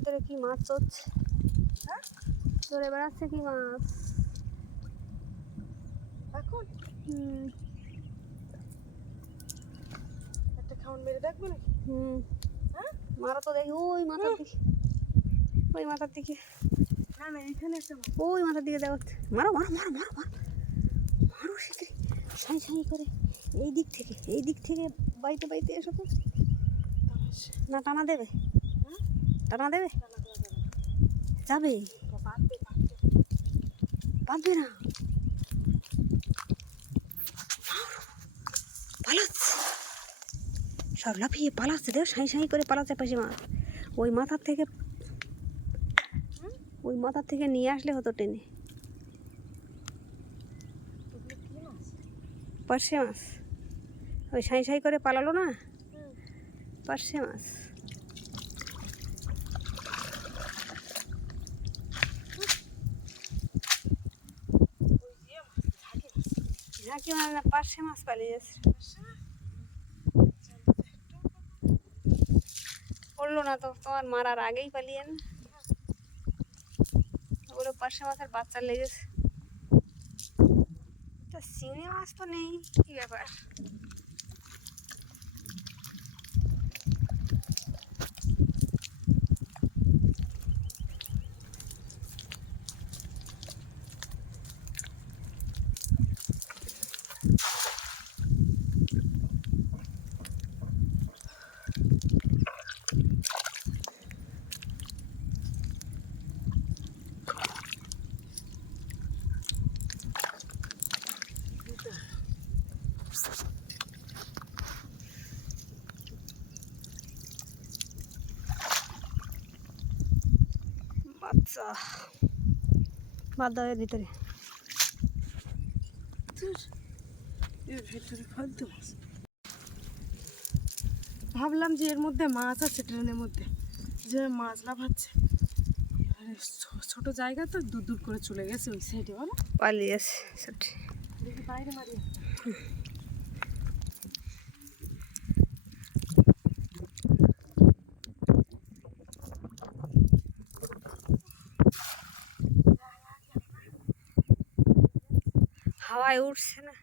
ভিতরে কি মাছ চড়ছে হ্যাঁ? চড়ে বেড়াচ্ছে কি মাছ? এখন? হুম। একটা খাউন মেরে দেখব নাকি? হুম। হ্যাঁ? মারা তো দেখি ওই মাথার দিকে। ওই মাথার দিকে। না না এইখানে একটা ওই মাথার দিকে দেখো। মারো মারো মারো মারো মারো। মারো শিগগিরি সাই সাই করে। এই দিক থেকে এই দিক থেকে বাইতে বাইতে এসো তো। না টানা দেবে? টানা দেবে? যাবে। বাঁধবে, না। পালাচ্ছে। সব লাফিয়ে পালাচ্ছে। দেখো সাই সাই করে পালাচ্ছে পাশে মাছ ওই মাথার থেকে ওই মাথার থেকে নিয়ে আসলে হতো টেনে? পার্শে মাছ। ওই সাই সাই করে পালালো না। পার্শে মাছ ওই যে মাছ, ঝাঁকে মাছ। ঝাঁকি মাছ না পার্শে মাছ পালিয়ে যাচ্ছে। পড়ল না তো তোমার মারার আগেই পালিয়ে না ওগুলো পার্শে মাছের বাচ্চা লেগেছে তা চিংড়ি মাছ তো নেই কি ব্যাপার বাচ্চা বাদ দাও এর ভিতরে। এর ভেতরে মাছ। ভাবলাম যে এর মধ্যে মাছ আছে ট্রেনের মধ্যে যে মাছ লাফাচ্ছে আরে ছো- ছোট জায়গা তো দূর দূর করে চলে গেছে ওই সাইডে বলো পালিয়ে সত্যি। বাইরে মারি হাওয়ায় উঠছে না।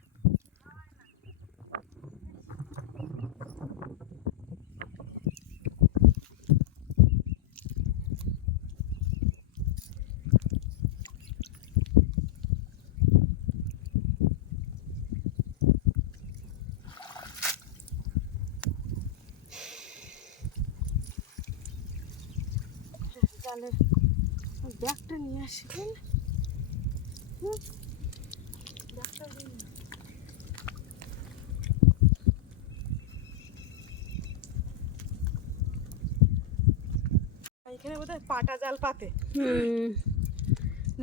জালের ব্যাগটা নিয়ে আসি হুম, ব্যাগটা দিই না। এখানে বোধহয় পাটা জাল পাতে।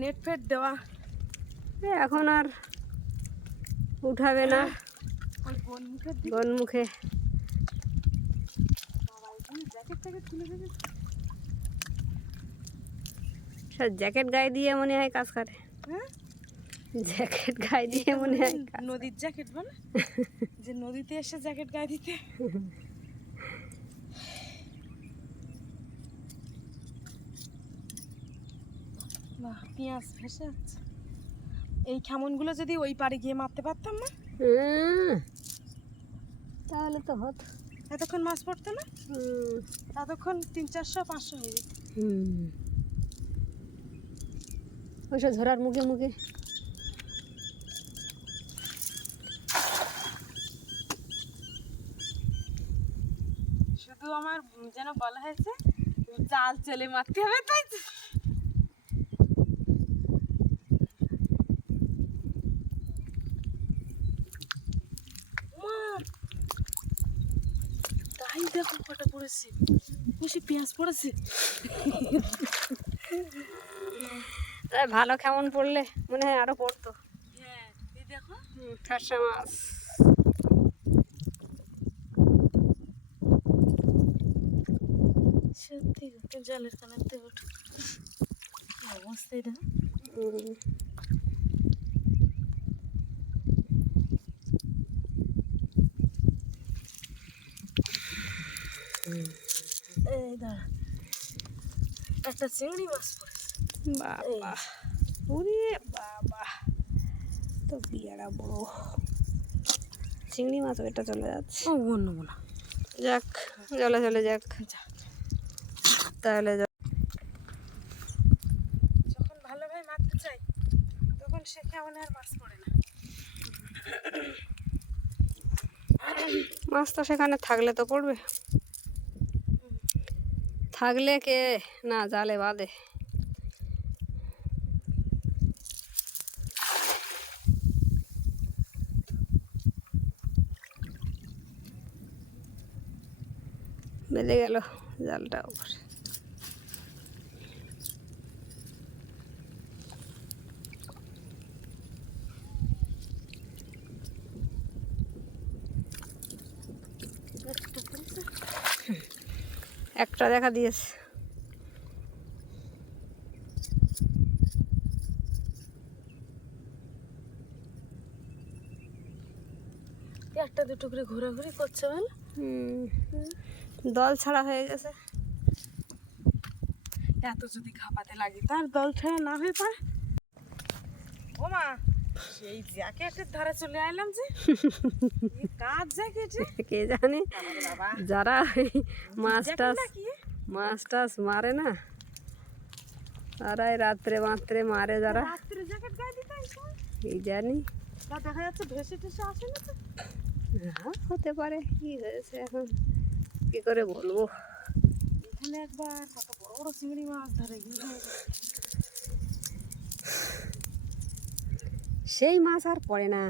নেট ফেট দেওয়া। এখন আর উঠাবে না। বন মুখে জ্যাকেট সব গায়ে দিয়ে মনে হয় কাজ করে। হ্যাঁ? জ্যাকেট গায়ে দিয়ে মনে হয় নদীর জ্যাকেট বলে যে নদীতে এসে জ্যাকেট গায়ে দিতে। বাহ পেঁয়াজ ভেসে যাচ্ছে। এই খেমনগুলো যদি ওই পারে গিয়ে মারতে পারতাম না? হুম, তাহলে তো হতো। এতক্ষণ মাছ পড়তো না? হুম, ততক্ষণ তিন চারশো পাঁচশো হয়ে যেত। ওইসব ঝোড়ার মুখে মুখে। শুধু আমার যেন বলা হয়েছে জাল চেলে মারতে হবে তাই তো মা, তাই দেখো কটা পড়েছে। বেশি পেঁয়াজ পড়েছে। ভালো কেমন পড়লে? মনে হয় আরও পড়তো। হ্যাঁ এই দেখো। ঠাসা মাছ। সত্যি জলের কানাতে ওঠো। কি অবস্থায় দেখো এই দাঁড়া একটা চিংড়ি মাছ পড়েছে বাবা ওরে বাবা তো বিয়ারা বড় চিংড়ি মাছ ওইটা চলে যাচ্ছে ও না যাক জলে চলে যাক তাহলে যখন ভালোভাবে মারতে চাই তখন সে কেমন আর মাছ পড়ে না মাছ তো সেখানে থাকলে তো পড়বে থাকলে কে না জালে বাঁধে বেঁধে গেল জালটা উপর একটা দেখা দিয়েছে। একটা দুটো করে ঘোরাঘুরি করছে বল। দল ছাড়া হয়ে গেছে। এত যদি খাপাতে লাগে তার দল ছাড়া না হয়ে পায়। ও মা। সেই জ্যাকেটের ধারে চলে আইলাম যে। কার জ্যাকেট কে জানে? যারা মাছ টাছ মাছ টাছ মারে না। তারাই রাত্রে মাত্রে মারে যারা। এই জানি? দেখা যাচ্ছে ভেসে টেসে আসে না তো? হ্যাঁ, হতে পারে। কি হয়েছে এখন? কি করে বলব? এখানে একবার কত বড় বড় চিংড়ি মাছ ধরে গিয়ে। সেই মাছ আর পড়ে না।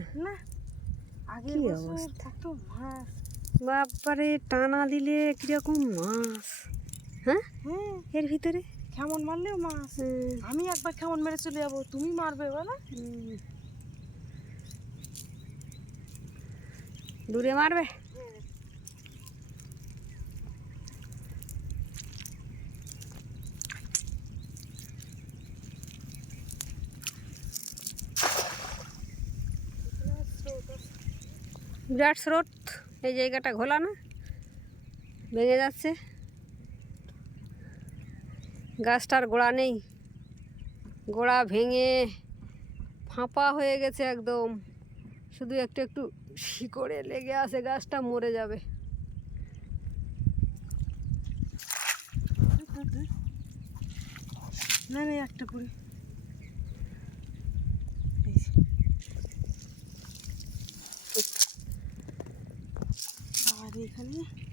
কি অবস্থা? বাপারে টানা দিলে কীরকম মাছ? হ্যাঁ? হ্যাঁ। এর ভিতরে? কেমন মারলে মাছ। আমি একবার কেমন মেরে চলে যাব তুমি মারবে বলো। দূরে মারবে? বিরাট স্রোত, এই জায়গাটা ঘোলা না ভেঙে যাচ্ছে। গাছটার গোড়া নেই, গোড়া ভেঙে ফাঁপা হয়ে গেছে একদম। শুধু একটু একটু শিকড়ে লেগে আছে, গাছটা মরে যাবে। না, একটা করে আর এখানে